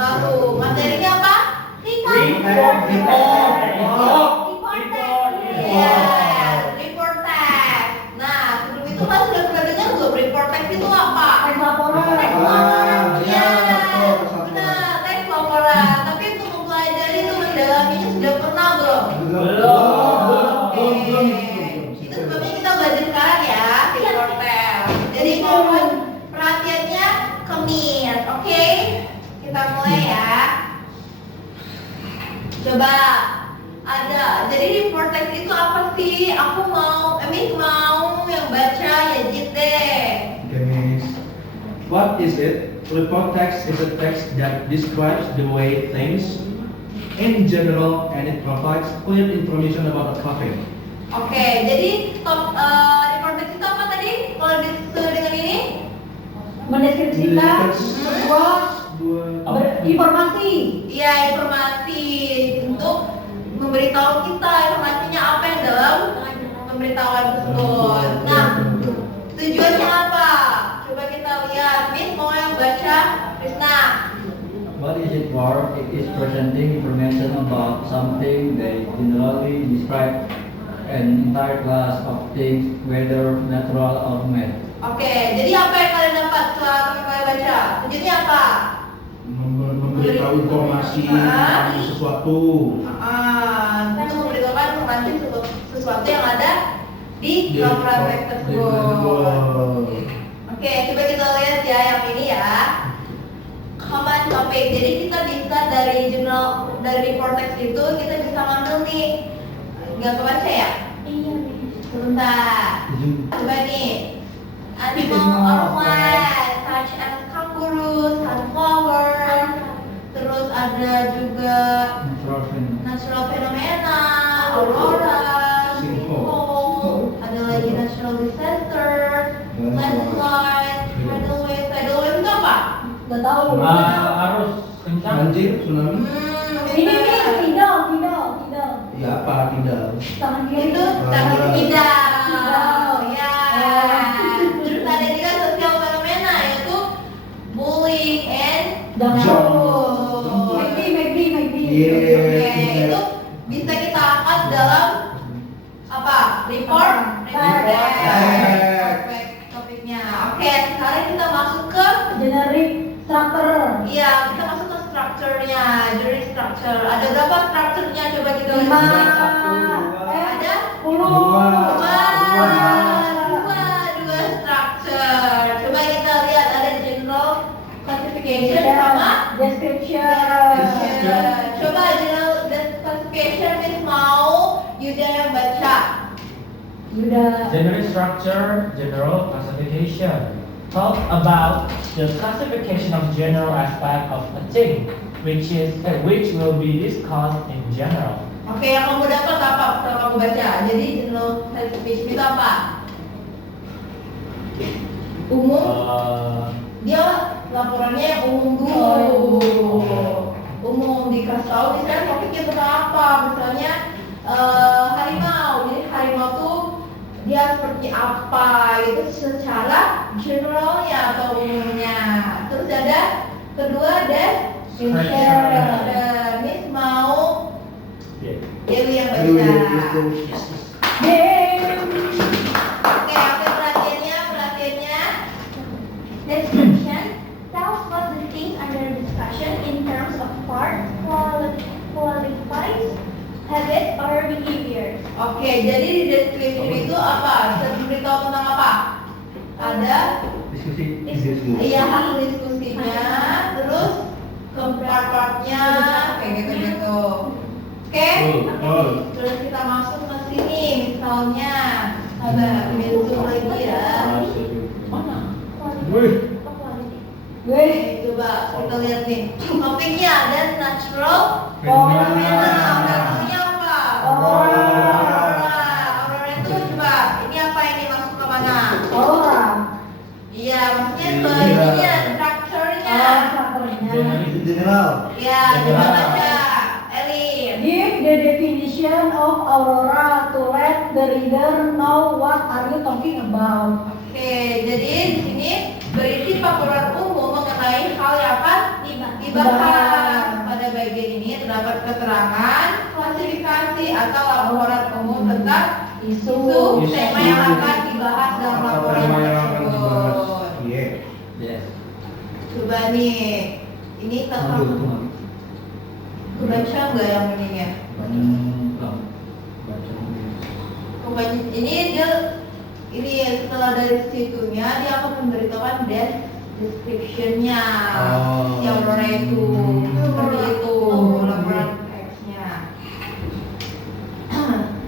Bagus. Materinya apa? Report. Yes, report text. Nah, sebelum itu kan sudah pernah dengar belum report text itu apa? Teks laporan. Teks laporan. Iya, betul, teks laporan. Benar, teks laporan. Tapi untuk mempelajari itu mendalaminya sudah pernah belum? Oke. Itu sebabnya kita belajar sekarang ya, report text. Jadi mohon perhatiannya kemis, oke? Kita mulai ya. Coba ada. Jadi report text itu apa sih? Aku mau, mau yang baca ya Jit deh. Okay, Miss. What is it? Report text is a text that describes the way things in general and it provides clear information about a topic. Oke, jadi report text itu apa tadi? Kalau disuruh dengan ini? Mendeskripsikan sebuah informasi. Iya, informasi untuk memberitahu kita informasinya apa yang dalam pemberitahuan tersebut. Nah, tujuannya apa? Coba kita lihat. Miss mau yang baca, Krisna. What is it for? It is presenting information about something that generally describe an entire class of things, whether natural or man. Oke, jadi apa yang kalian dapat setelah kalian baca? Tujuannya apa? Memberitahu informasi tentang sesuatu. Kita memberitahukan informasi sesuatu yang ada di laporan teks tersebut. Oke, coba kita lihat ya yang ini ya. Common topic. Jadi kita bisa dari report text itu kita bisa ngambil nih. Nggak kebaca ya? Iya. Sebentar. Coba nih. Animal or plant such as kangaroo, sunflower. Terus ada juga natural phenomena, aurora, sinkhole. Ada lagi natural disaster, landslide, tidal wave. Tidal wave itu apa? Gak tahu. Arus kencang. Banjir, tsunami. Ini tidak. Ya apa tidak? Tangan kiri. Itu sangat tidak. Ya. Terus ada juga sosial fenomena yaitu bullying and Magdi. Oke, itu bisa kita angkat dalam apa? Report topiknya. Oke, sekarang kita masuk ke Generic structure. iya, kita masuk ke strukturnya. Generic structure. Ada berapa strukturnya? Coba kita lihat. 5. Ada 10. dua structure. Coba kita lihat ada general classification sama Description. Coba general classification Miss mau Yuda yang baca. Sudah. Generic structure, general classification. Talk about the classification of general aspect of a thing, which will be discussed in general. Oke, yang kamu dapat apa setelah kamu baca? Jadi general classification itu apa? Umum. Dia laporannya yang umum dulu. Umum dikasih tahu misalnya topiknya tentang apa, misalnya harimau. Jadi harimau tuh dia seperti apa itu secara generalnya atau umumnya. Terus ada kedua description. Miss mau Dewi yang baca. Oke, apa perhatiannya? Description tells what the things under discussion in terms of parts, qualifies, habits, or behaviors. Oke, jadi di description itu apa? Bisa diberitahu tentang apa? Ada iya hasil diskusinya, terus ke part-partnya, kayak gitu-gitu. Oke? Terus kita masuk ke sini, misalnya ada bentuk lagi ya. Oke, coba kita lihat nih. Topiknya ada natural phenomena. Maksudnya apa? Aurora itu coba. Ini apa ini masuk ke mana? Aurora. Iya, maksudnya ke ininya, strukturnya. General. Ya, coba baca. Elin. Give the definition of aurora to let the reader know what are you talking about. Oke, jadi di sini berisi paparan umum mengenai hal yang akan dibahas. mendapat keterangan, klasifikasi atau laporan umum tentang isu tema yang akan dibahas dalam laporan Tema yang akan dibahas. tersebut. Iya. Yes. Coba nih, ini tentang kebaca nggak yang ininya? Pokoknya ini dia setelah dari situnya dia akan memberitahukan description-nya si Aurora itu seperti itu laporan teksnya.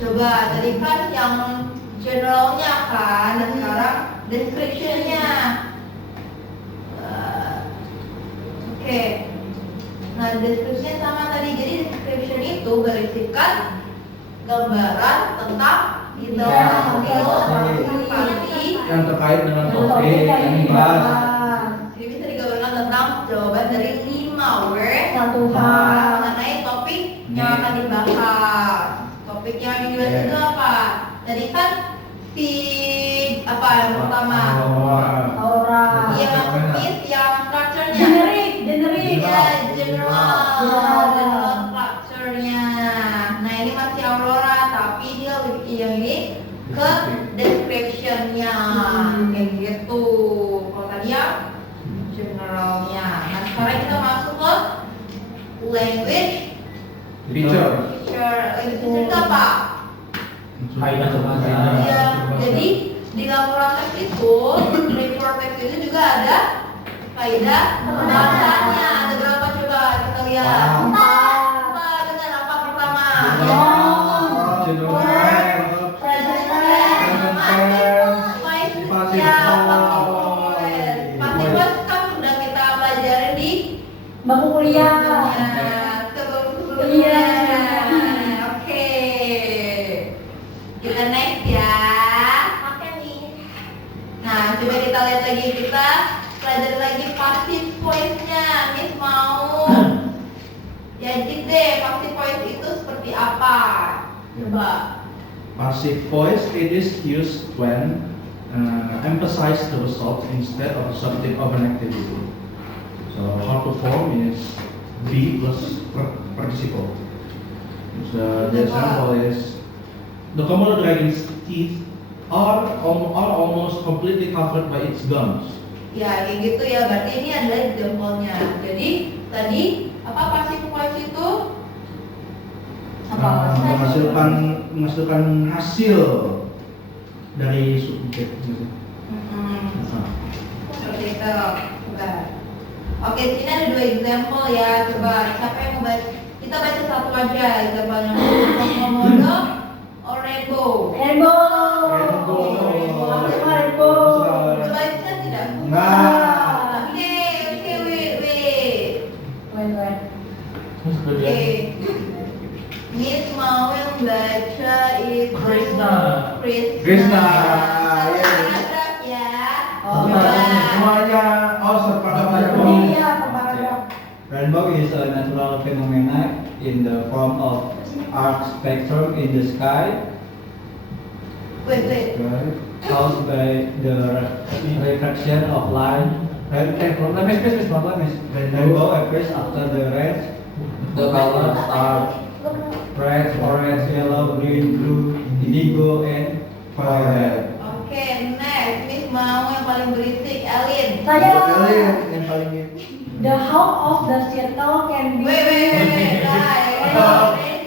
Coba tadi kan yang generalnya kan, dan sekarang description-nya. Oke. Nah, description sama tadi. Jadi description itu berisikan gambaran tentang detail Yang terkait dengan topik yang dibahas. Jadi bisa digambarkan tentang jawaban dari 5 word Satu hal. mengenai topik yang akan dibahas. Topik yang dibahas itu apa? Tadi kan si apa yang pertama? Aurora. Yang is yang structure-nya. Generik. Ya, general structure-nya. Nah, ini masih Aurora, tapi dia lebih yang ini ke description-nya kayak gitu. Kalau tadi yang generalnya. Nah, sekarang kita masuk ke language Feature. feature. Language feature itu apa? Ya, jadi di laporan teks itu, report teks itu juga ada kaidah bahasanya. Ada berapa coba kita lihat? Apa dengan apa pertama? Bangku kuliah. Iya. Oke. Kita next ya. Oke nih. Nah, coba kita lihat lagi, kita pelajari lagi passive voice-nya. Miss mau jadi deh passive voice itu seperti apa? Coba. Passive voice, it is used when emphasize the result instead of the subject of an activity. So how to form is be plus participle. So the example is the Komodo dragon's teeth are almost completely covered by its gums. Ya, kayak gitu ya. Berarti ini adalah example-nya. Jadi tadi apa passive voice itu? Menghasilkan hasil dari subjek. Seperti itu. Coba. Oke, sini ada 2 example ya. Coba siapa yang mau baca? Kita baca satu aja example-nya. Komodo or rainbow? Rainbow. Coba bisa tidak? Nah. Oke, wait. Oke. Miss mau yang baca itu Krishna. Krishna, ya. Paragraf ya. Oh, Coba. Semuanya separagraf. Iya, paragraf. Rainbow is a natural phenomena in the form of arc spectrum in the sky Wait. caused by the refraction of light. Rainbow appears after the rays. The colors are red, orange, yellow, green, blue, indigo, and violet. Oke, next. Miss mau yang paling berisik, Elin. Saya. Yang paling The half of the circle can be. Wait, guys. Oke.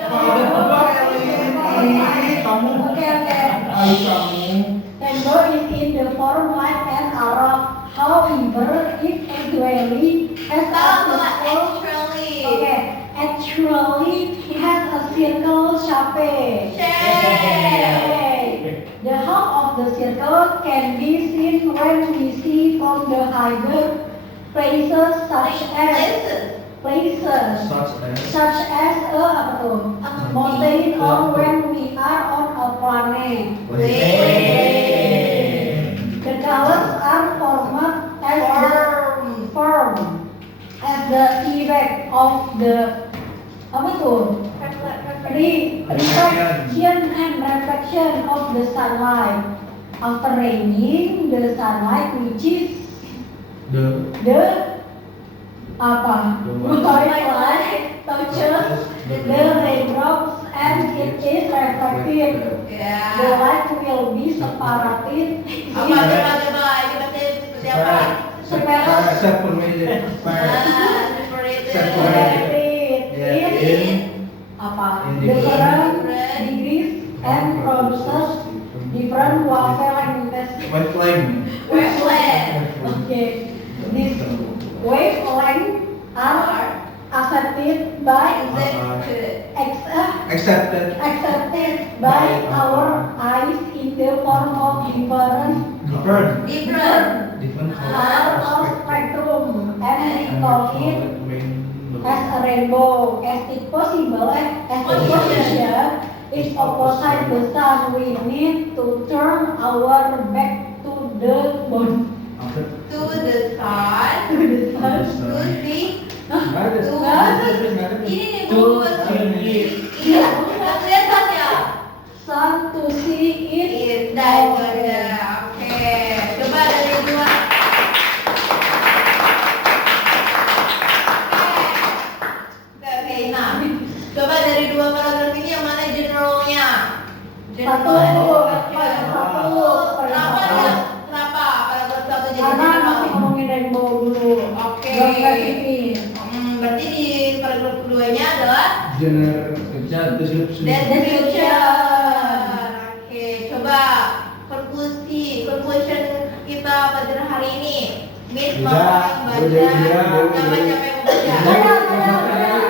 Rainbow is in the form light and arrow. However, it actually has a circle. Okay, actually it has a circle shape. The half of the circle can be seen when we see from the higher places such as a apa tuh? Mountain or when we are on a planet. The colors are formed as the effect of the apa tuh? Reflection and reflection of the sunlight. After raining, the sunlight which is the Apa? White touches the raindrops and it is reflected. Ya. The light will be separated Apa coba ini baca seperti apa? Except for me, Separated. Separated. in apa? In Different degrees and produces different wavelengths. white flame. Wavelength. Okay, these wavelengths are accepted by Accepted. accepted by our eyes in the form of different Different. colors of spectrum, and we call it as a rainbow. As it possible, as the position is opposite the sun, we need to turn our back to the moon. To the sun. To the sun. To see. Nggak ada. Tuh. Nggak ada. Ini nih To buku see. Iya. Nggak kelihatan ya? Sun to see it. Daripada. Oke. Coba dari dua. Oke, nah. Coba dari dua paragraf ini yang mana generalnya? Satu. Satu. Kenapa ya? Kenapa paragraf satu jadi Karena masih general? ngomongin rainbow dulu. Oke. Belum spesifik. Berarti di paragraf keduanya adalah General description. Oke, coba conclusion kita pada hari ini. Miss mau yang baca, nama siapa yang mau baca?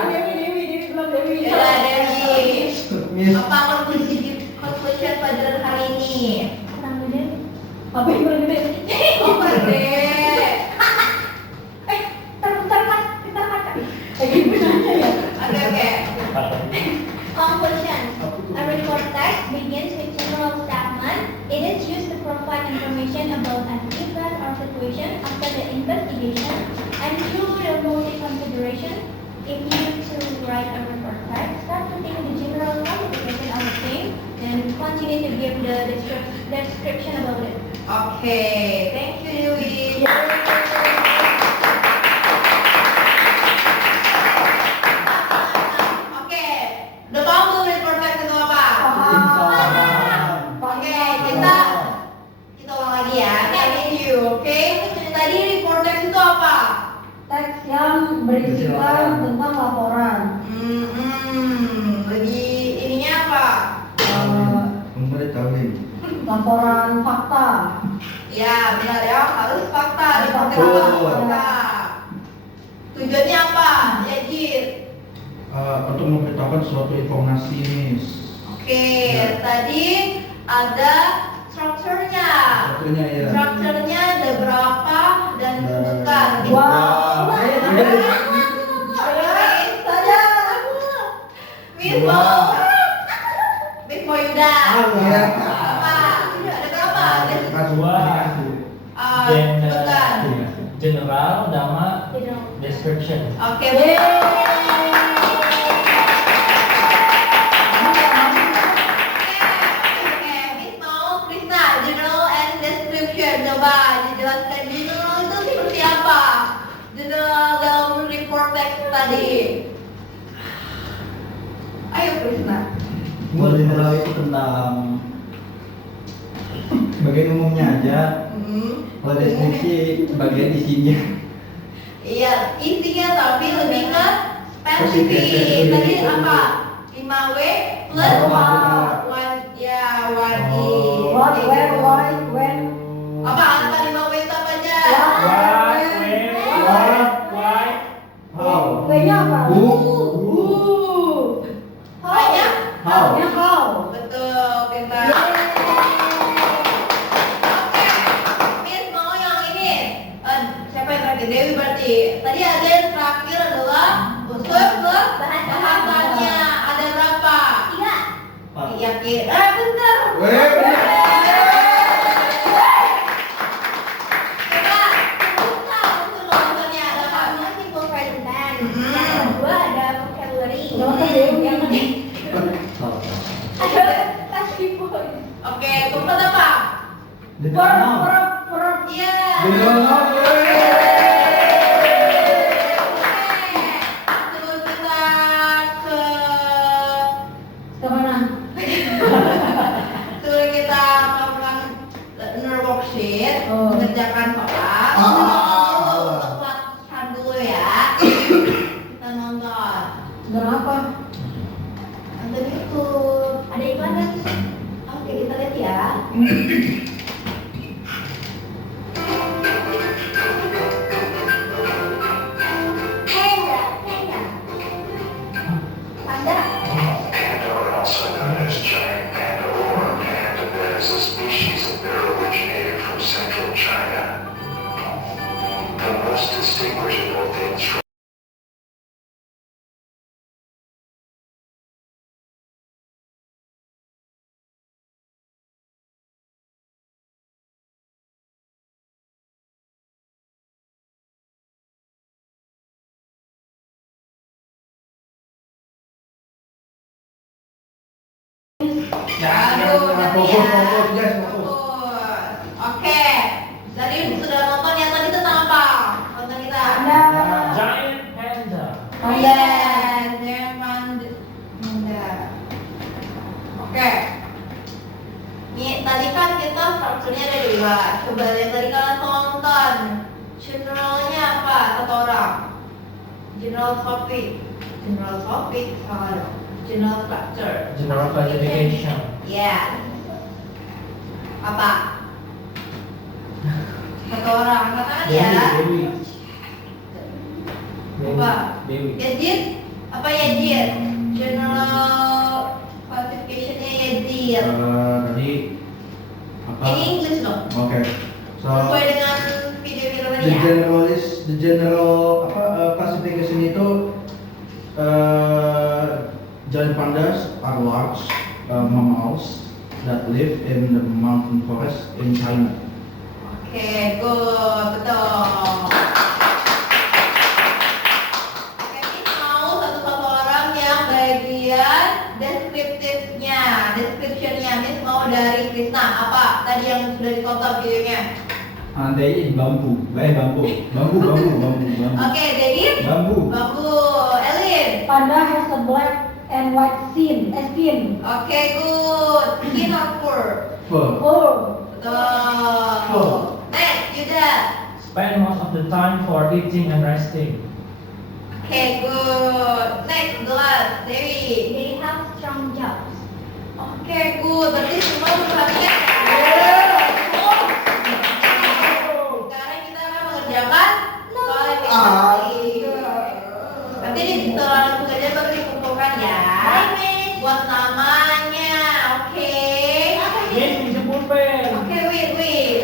Dewi, belum Dewi. Ya, Dewi. Miss. Apa conclusion pada hari ini? Kurang gede. Apa yang paling gede? Oh, gede. Bentar mas, kita kaca. Gimana ya? Oke. Conclusion. A report text begins with general statement. It is used to provide information about an event or situation after the investigation, and through the multi consideration. If you to write a report text, start putting the general classification of the thing, and continue to give the description about it. Oke, thank you Dewi. Oke, udah paham belum report text itu apa? Oke, kita ulang lagi ya. Review, oke? Tadi report text itu apa? Teks yang berisikan tentang laporan. Lebih ininya apa? Memberitahui. Laporan fakta. Ya, benar ya, harus fakta. Report text Betul. harus fakta. Tujuannya apa? Ya, Jir. Untuk memberitahukan suatu informasi nih. Oke, Ya. tadi ada strukturnya. Strukturnya ya. Strukturnya ada berapa dan Nah. disebutkan. Wow. Miss Mo. Miss Mo Yuda. Iya. Apa? Ada berapa? Dua. Disebutkan. General, nama, General. description. Oke, Yeay. Oke, Miss Mo, Krisna, general and description. Coba dijelaskan general itu seperti apa? General dalam report text tadi. Ayo Krisna. Kalau general itu tentang bagian umumnya aja. Kalau deskripsi bagian isinya. Iya, isinya tapi lebih ke spesifik. Tadi apa? 5W plus 1 ya, 1 What, where, why, when. Apa angka 5W itu apa aja? Why, why, How? W-nya apa? Who? Hanya? How? How-nya how. Betul, pintar. Oke, Miss mau yang ini. Siapa yang terakhir? Dewi berarti. Tadi ada yang terakhir adalah unsur ke bahasannya. Ada berapa? 3. Yakin? Bener. Coba, sebutkan unsur bahasannya ada apa? Pertama simple present tense. Mhm. Yang kedua ada vocabulary. Yang ketiga. Yang ketiga Salah. ada passive voice. Oke, keempat apa? General noun. Iya. General noun. Aduh, berarti ya. Fokus, guys, fokus. Fokus. Oke. Tadi sudah nonton yang tadi tentang apa? Nonton kita. Ada. Giant panda. Oh yes, Panda. Oke. Nih, tadi kan kita strukturnya ada dua. Coba yang tadi kalian tonton. Generalnya apa? Satu orang. General topic. General topic, salah dong. General structure. General classification. Ya. Apa? Satu orang. Katakan ya. Dewi. Apa? Dewi. Yajid? Apa Yajid? General classification-nya Yajid. Tadi apa? Ini English dong. Okay. So Sesuai dengan video-video tadi the ya. general classification itu giant pandas are large mammals that live in the mountain forest in China. Oke, good, betul. Oke, ini mau satu-satu orang yang bagian deskriptifnya, description-nya. Miss mau dari Krisna. Apa tadi yang sudah ditonton videonya? They eat bambu. Bambu. Oke, David? Bambu. Bambu. Elin? Panda has a black and white skin. Oke, good. Skin or fur? Fur. Oh. Betul. Next, Yuda. Spend most of the time for eating and resting. Oke, good. Next, Gelas. Dewi. They have strong jaws. Oke, good. Berarti semua perhatian. Sekarang kita akan mengerjakan soal efisiensi. Nanti di setelah bekerja baru dikumpulkan ya. Buat namanya, oke. Miss, bisa pulpen. Oke, wait.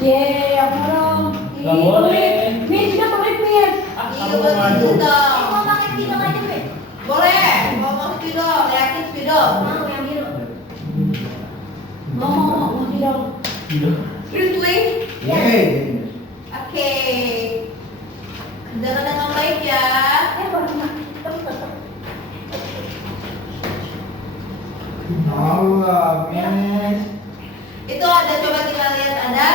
Yeay, aku dong. Gak boleh. Miss, kita pelit, Miss. Iya, bagus dong. Mau pakai spidol aja, Be? Boleh, ngomong spidol, yakin spidol. Mau yang biru. Mau tidak. Seriously? Yay. Oke. Kerjakan dengan baik ya. Allah, Miss. Itu ada, coba kita lihat ada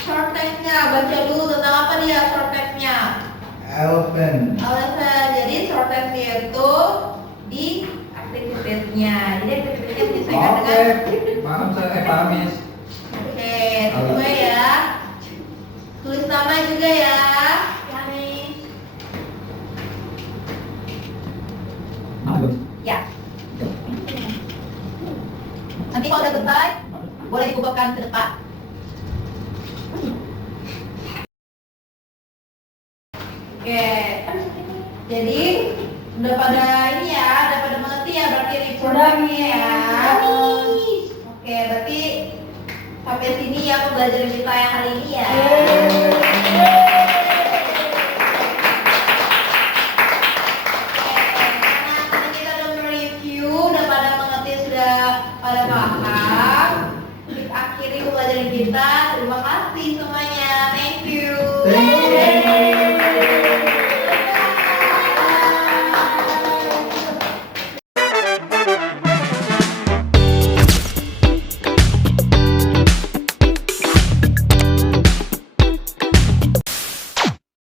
short text-nya. Baca dulu tentang apa dia short text-nya. Elephant. Alasan, jadi short text-nya itu di aktivitasnya. Jadi aktivitasnya disesuaikan Oke. dengan Paham, Miss. Oke, sesuai ya. Tulis nama juga ya. Ya, Miss. Ya. Nanti kalau udah selesai, boleh dikumpulkan ke depan. Oke. Jadi udah pada ini ya, udah pada mengerti ya berarti reportnya ya. Oke, berarti sampai sini ya pembelajaran kita yang hari ini ya. Karena kita udah mereview, udah pada mengerti, sudah pada paham. Kita akhiri pembelajaran kita. Terima kasih semuanya. Thank you. Thank you.